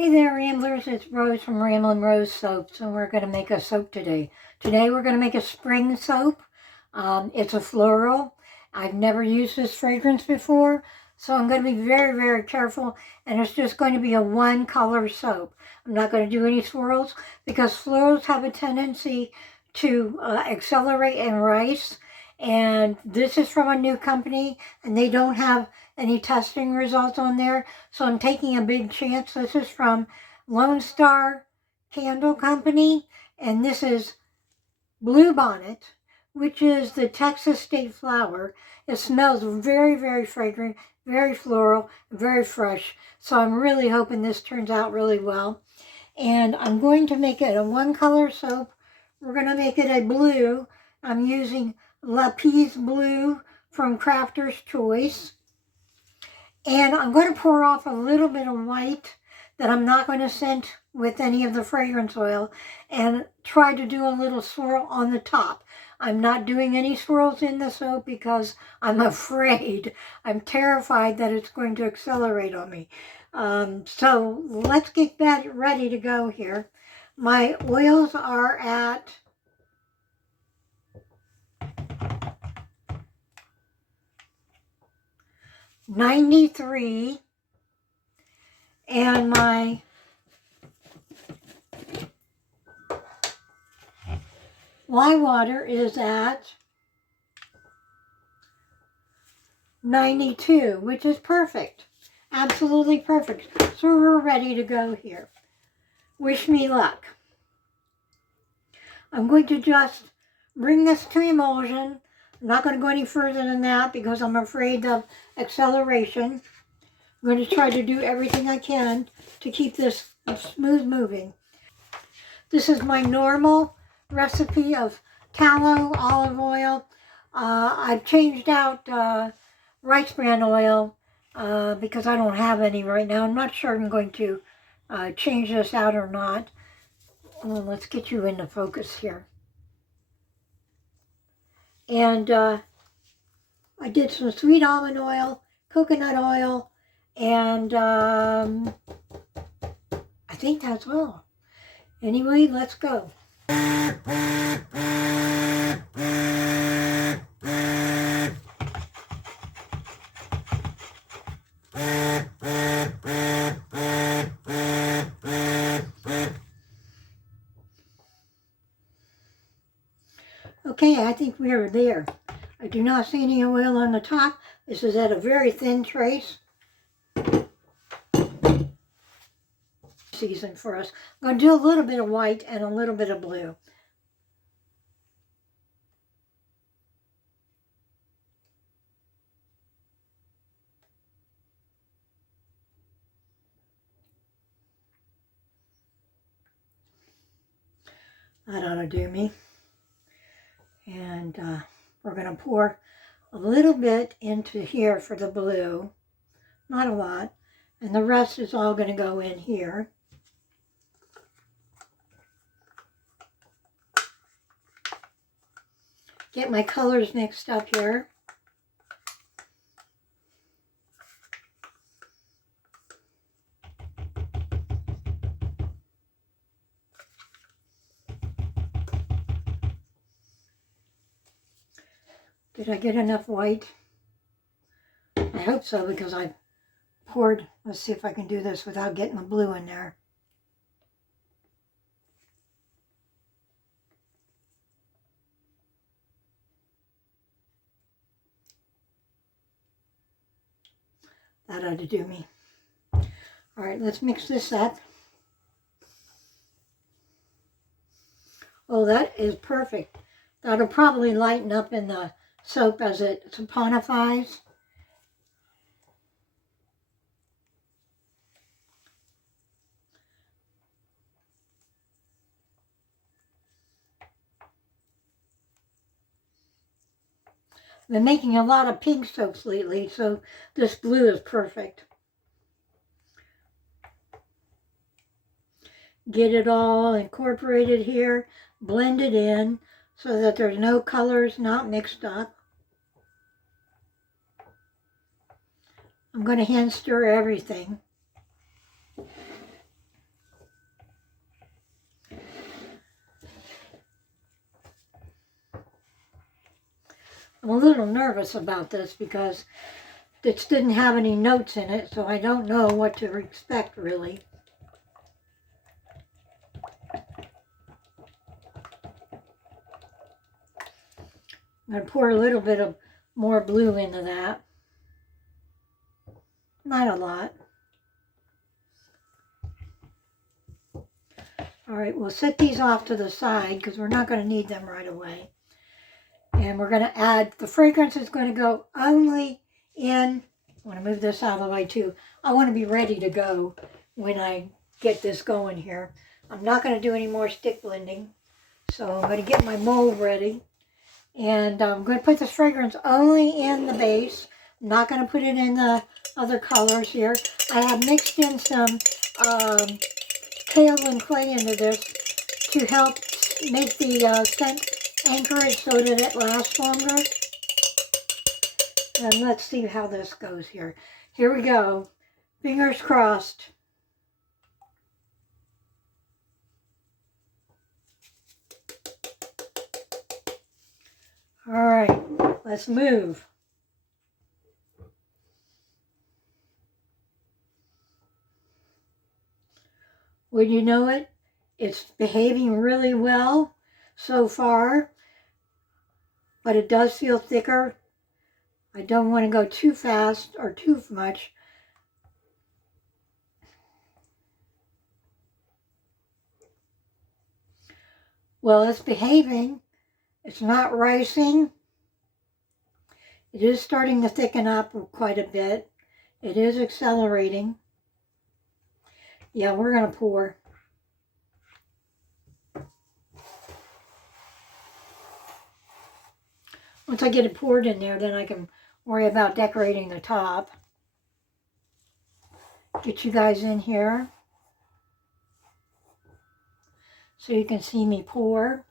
Hey there, Ramblers. It's Rose from Ramblin' Rose Soaps, and we're going to make a soap today. Today we're going to make a spring soap. It's a floral. I've never used this fragrance before, so I'm going to be very, very careful, and it's just going to be a one-color soap. I'm not going to do any swirls because florals have a tendency to accelerate and rise, and this is from a new company, and they don't have any testing results on there, so I'm taking a big chance. This is from Lone Star Candle Company, and this is Bluebonnet, which is the Texas state flower. It smells very, very fragrant, very floral, very fresh, so I'm really hoping this turns out really well. And I'm going to make it a one-color soap. We're going to make it a blue. I'm using Lapis Blue from Crafter's Choice. And I'm going to pour off a little bit of white that I'm not going to scent with any of the fragrance oil, and try to do a little swirl on the top. I'm not doing any swirls in the soap because I'm afraid, I'm terrified that it's going to accelerate on me. So let's get that ready to go here. My oils are at 93, and my lye water is at 92, which is perfect. Absolutely perfect. So we're ready to go here. Wish me luck. I'm going to just bring this to emulsion. I'm not going to go any further than that because I'm afraid of acceleration. I'm going to try to do everything I can to keep this smooth moving. This is my normal recipe of tallow, olive oil. I've changed out rice bran oil because I don't have any right now. I'm not sure I'm going to change this out or not. Well, let's get you into focus here. And I did some sweet almond oil, coconut oil, and I think that's all. Anyway, let's go. Okay, I think we are there. I do not see any oil on the top. This is at a very thin trace. Season for us. I'm going to do a little bit of white and a little bit of blue. That ought to do me. And we're going to pour a little bit into here for the blue. Not a lot. And the rest is all going to go in here. Get my colors mixed up here. Did I get enough white? I hope so, because I poured. Let's see if I can do this without getting the blue in there. That ought to do me. All right, let's mix this up. Oh, that is perfect. That'll probably lighten up in the soap as it saponifies. I've been making a lot of pink soaps lately, so this blue is perfect. Get it all incorporated here, blend it in so that there's no colors not mixed up. I'm going to hand stir everything. I'm a little nervous about this because it didn't have any notes in it, so I don't know what to expect really. I'm going to pour a little bit of more blue into that. Not a lot. All right, we'll set these off to the side because we're not going to need them right away. And we're going to add, the fragrance is going to go only in, I want to move this out of the way too. I want to be ready to go when I get this going here. I'm not going to do any more stick blending. So I'm going to get my mold ready. And I'm going to put this fragrance only in the base. I'm not going to put it in the other colors here. I have mixed in some kaolin clay into this to help make the scent anchorage so that it lasts longer. And let's see how this goes here. Here we go. Fingers crossed. All right, let's move. Would you know it? It's behaving really well so far, but it does feel thicker. I don't want to go too fast or too much. Well, it's behaving. It's not ricing. It is starting to thicken up quite a bit. It is accelerating. Yeah, we're going to pour. Once I get it poured in there, then I can worry about decorating the top. Get you guys in here so you can see me pour.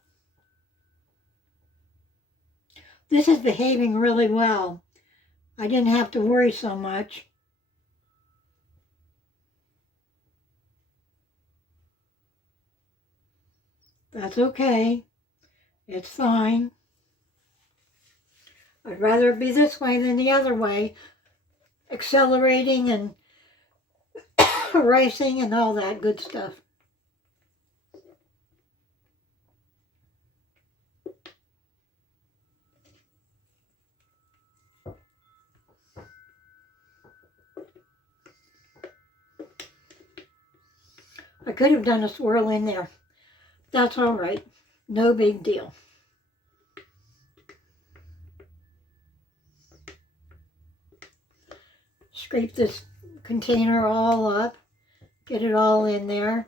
This is behaving really well. I didn't have to worry so much. That's okay. It's fine. I'd rather it be this way than the other way. Accelerating and racing and all that good stuff. I could have done a swirl in there. That's all right. No big deal. Scrape this container all up. Get it all in there.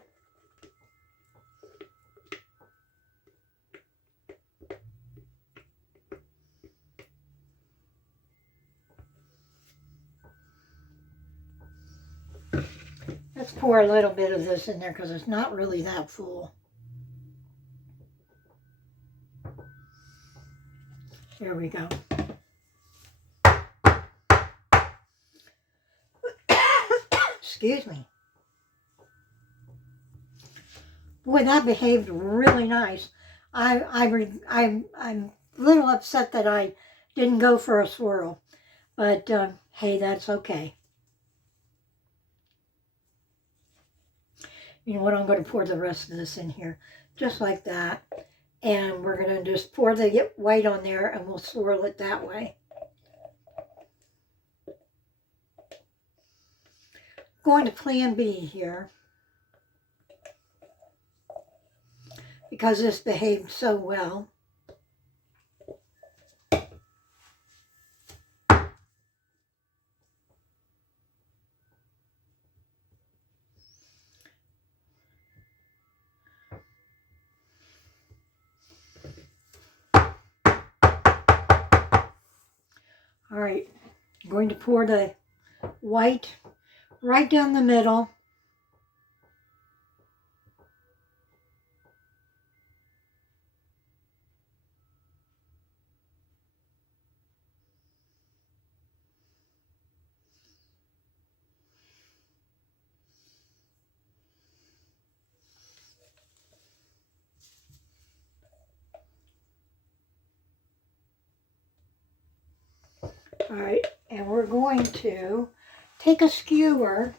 Let's pour a little bit of this in there because it's not really that full. There we go. Excuse me. Boy, that behaved really nice. I'm a little upset that I didn't go for a swirl, but hey, that's okay. You know what? I'm going to pour the rest of this in here, just like that. And we're going to just pour the white on there and we'll swirl it that way. Going to plan B here because this behaved so well. All right, I'm going to pour the white right down the middle. All right, and we're going to take a skewer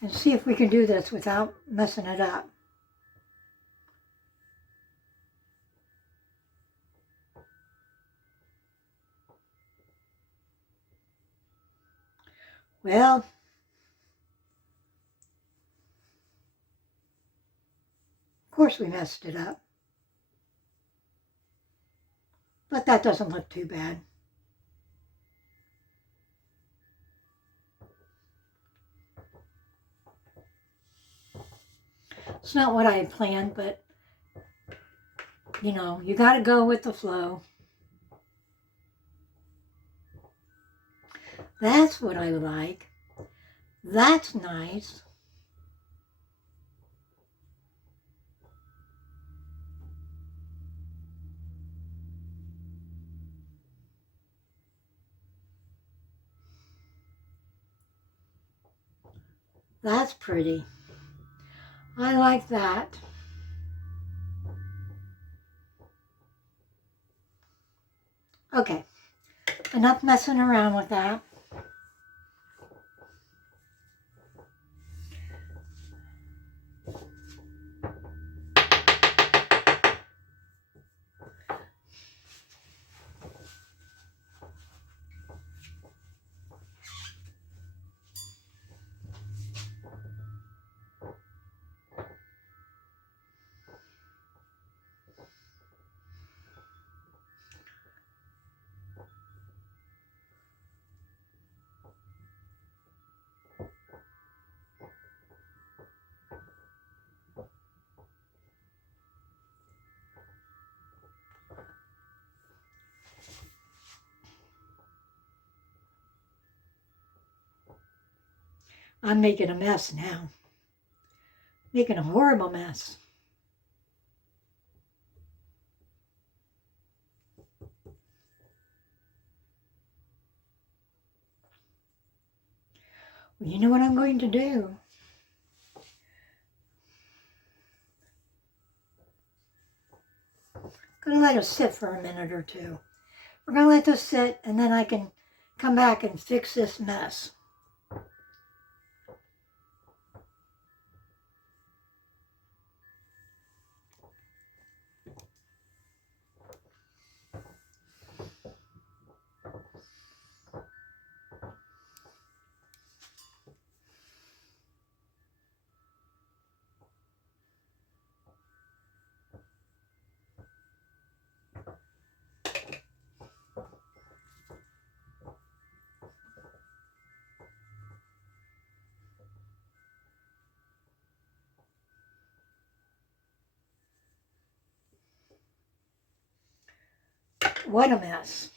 and see if we can do this without messing it up. Well, of course we messed it up, but that doesn't look too bad. It's not what I had planned, but you know, you got to go with the flow. That's what I like. That's nice. That's pretty. I like that. Okay, enough messing around with that. I'm making a mess now. Making a horrible mess. Well, you know what I'm going to do? I'm going to let it sit for a minute or two. We're going to let this sit, and then I can come back and fix this mess. What a mess.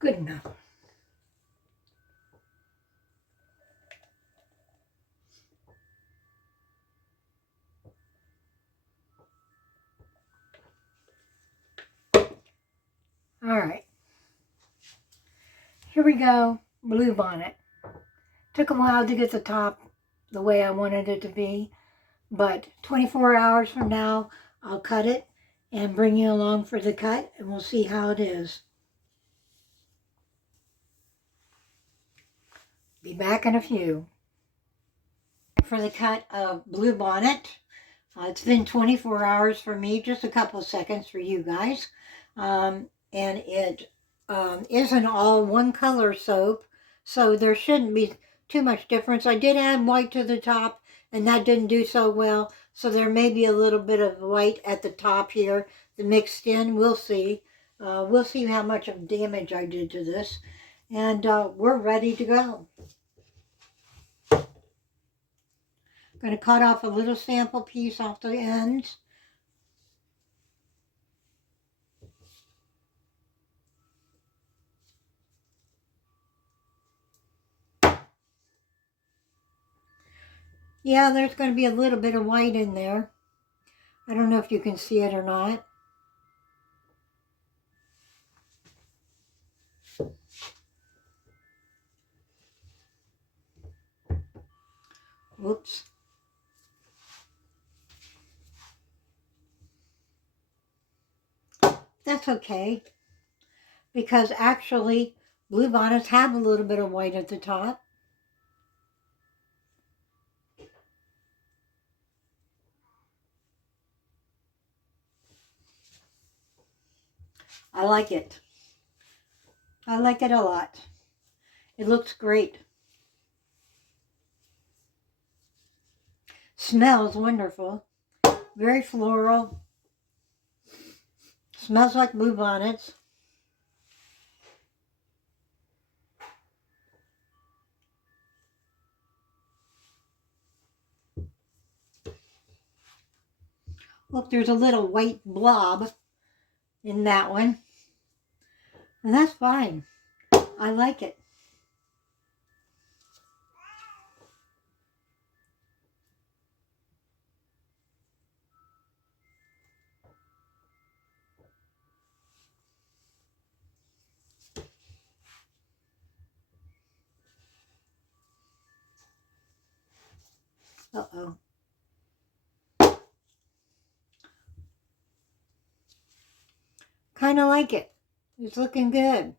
Good enough. All right. Here we go. Bluebonnet. Took a while to get the top the way I wanted it to be, but 24 hours from now, I'll cut it and bring you along for the cut, and we'll see how it is. Be back in a few. For the cut of Bluebonnet. It's been 24 hours for me, just a couple seconds for you guys. And it is an all one color soap, so there shouldn't be too much difference. I did add white to the top, and that didn't do so well, so there may be a little bit of white at the top here that mixed in. We'll see. We'll see how much of damage I did to this. And we're ready to go. I'm going to cut off a little sample piece off the ends. Yeah, there's going to be a little bit of white in there. I don't know if you can see it or not. Whoops. That's okay, because actually Bluebonnets have a little bit of white at the top. I like it. I like it a lot. It looks great. Smells wonderful. Very floral. Smells like Bluebonnets. Look, there's a little white blob in that one. And that's fine. I like it. Uh-oh. Kind of like it. It's looking good.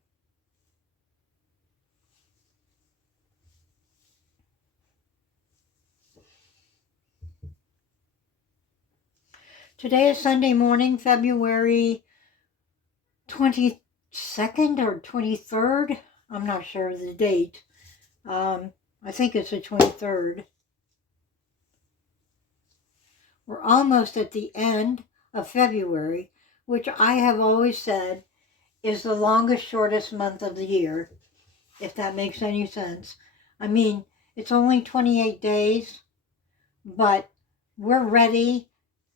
Today is Sunday morning, February 22nd or 23rd. I'm not sure of the date. I think it's the 23rd. We're almost at the end of February, which I have always said is the longest, shortest month of the year, if that makes any sense. I mean, it's only 28 days, but we're ready.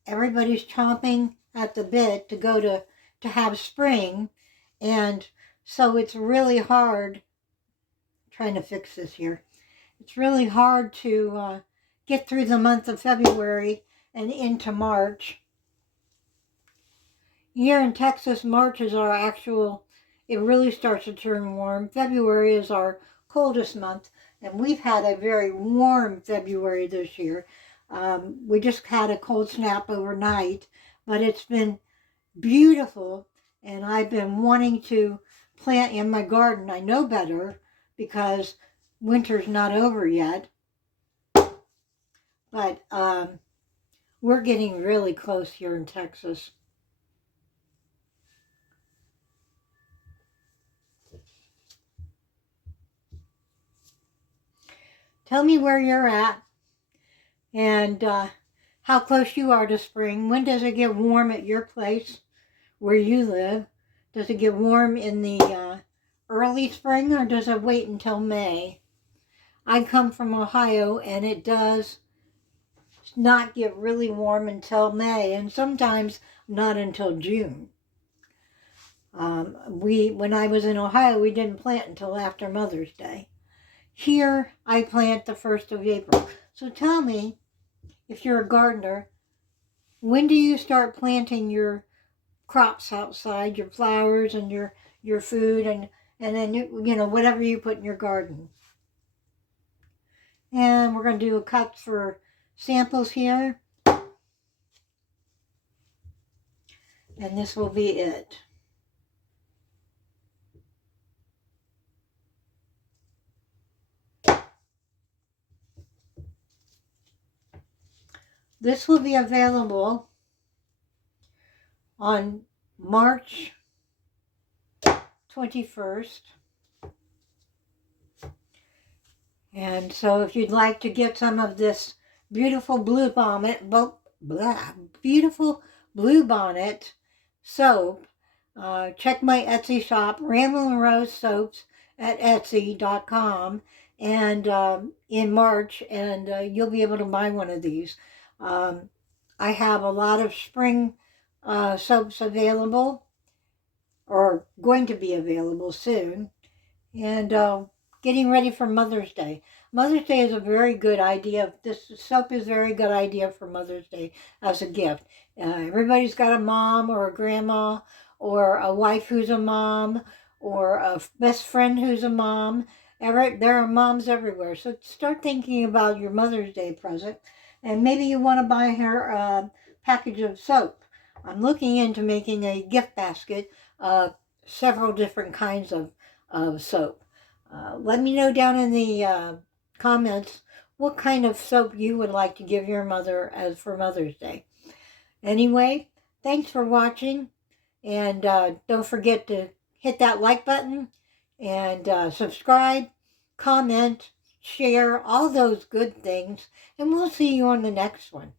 Everybody's chomping at the bit to go to have spring, and so it's really hard. Trying to fix this here. It's really hard to get through the month of February and into March. Here in Texas, March is our actual, it really starts to turn warm. February is our coldest month, and we've had a very warm February this year. We just had a cold snap overnight, but it's been beautiful, and I've been wanting to plant in my garden. I know better because winter's not over yet, but we're getting really close here in Texas. Tell me where you're at and how close you are to spring. When does it get warm at your place where you live? Does it get warm in the early spring, or does it wait until May? I come from Ohio, and it does not get really warm until May, and sometimes not until June. When I was in Ohio, we didn't plant until after Mother's Day. Here, I plant the 1st of April. So tell me, if you're a gardener, when do you start planting your crops outside, your flowers and your food, and then you know, whatever you put in your garden? And we're going to do a cut for samples here. And this will be it. This will be available on March 21st. And so if you'd like to get some of this beautiful Bluebonnet, beautiful Bluebonnet soap, check my Etsy shop, Ramblin' Rose Soaps at Etsy.com, and in March, and you'll be able to buy one of these. I have a lot of spring soaps available, or going to be available soon, and getting ready for Mother's Day. Mother's Day is a very good idea. This soap is a very good idea for Mother's Day as a gift. Everybody's got a mom or a grandma or a wife who's a mom or a best friend who's a mom. There are moms everywhere. So start thinking about your Mother's Day present. And maybe you want to buy her a package of soap. I'm looking into making a gift basket of several different kinds of soap. Let me know down in the comments what kind of soap you would like to give your mother as for Mother's Day. Anyway, thanks for watching, and don't forget to hit that like button and subscribe, comment, share, all those good things, and we'll see you on the next one.